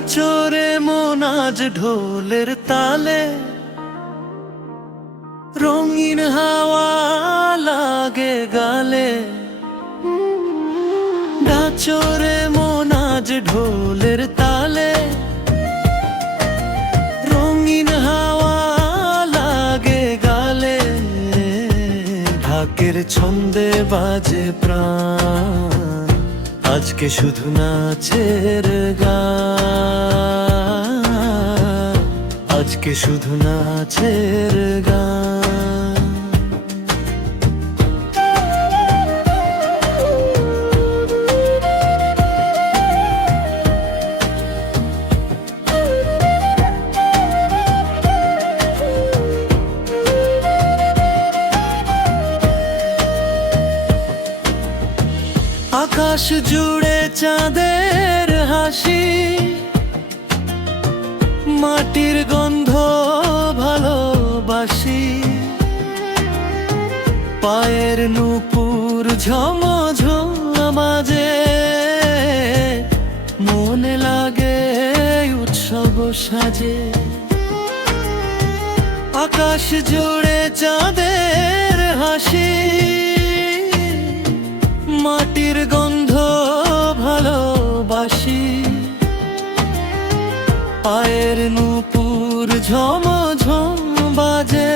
নাচরে মন আজ ঢোলের তালে, রঙিন হাওয়া লাগে গালে। নাচরে মন আজ ঢোলের তালে, রঙিন হাওয়া লাগে গালে। ঢাকের ছন্দে বাজে প্রাণ, আজকে শুধু নাচের গান, আজকে শুধু নাচের গান। আকাশ জুড়ে চাঁদের হাসি, মাটির গন্ধ ভালোবাসি। পায়ের নূপুর ঝমঝম বাজে, মনে লাগে উৎসব সাজে। আকাশ জুড়ে চাঁদের হাসি, মাটির গন্ধ ভালোবাসি। পায়ের নূপুর ঝমঝম বাজে,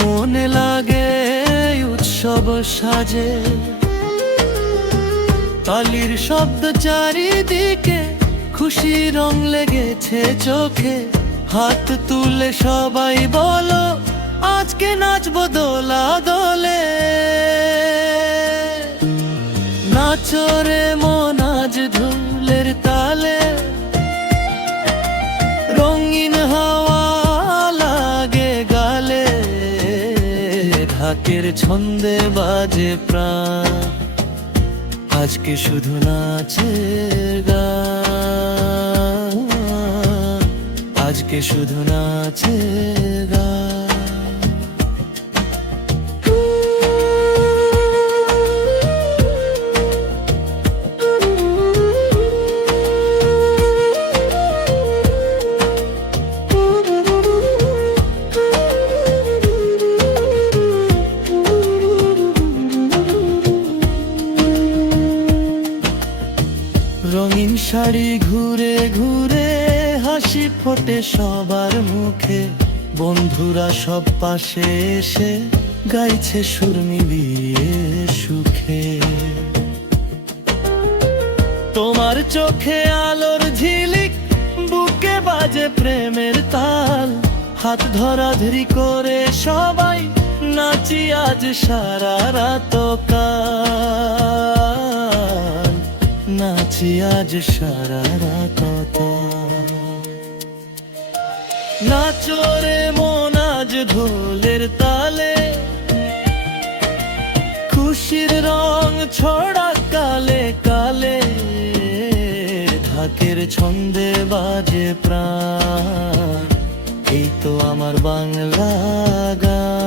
মনে লাগে উৎসব সাজে। তালির শব্দ চারিদিকে, খুশি রং লেগেছে চোখে। হাত তুলে সবাই বলো, আজকে নাচবো দোলা দোলে। নাচরে মন আজ ঢোলের তালে, রঙিন হাওয়া লাগে গালে। ঢাকের ছন্দে বাজে প্রাণ, আজকে শুধু নাচের গান, আজকে শুধু নাচের গান। রঙিন শাড়ি ঘুরে ঘুরে, হাসি ফোটে সবার মুখে। বন্ধুরা সব পাশে এসে, গাইছে সুর মিলিয়ে সুখে। তোমার চোখে আলোর ঝিলিক, বুকে বাজে প্রেমের তাল। হাত ধরাধরি করে সবাই নাচি আজ সারা রাত কাল, নাচি আজ সারা রাত। নাচরে মন আজ ঢোলের তালে, খুশির রং ছড়া কালে কালে। ঢাকের ছন্দে বাজে প্রাণ, এই তো আমার বাংলা গান।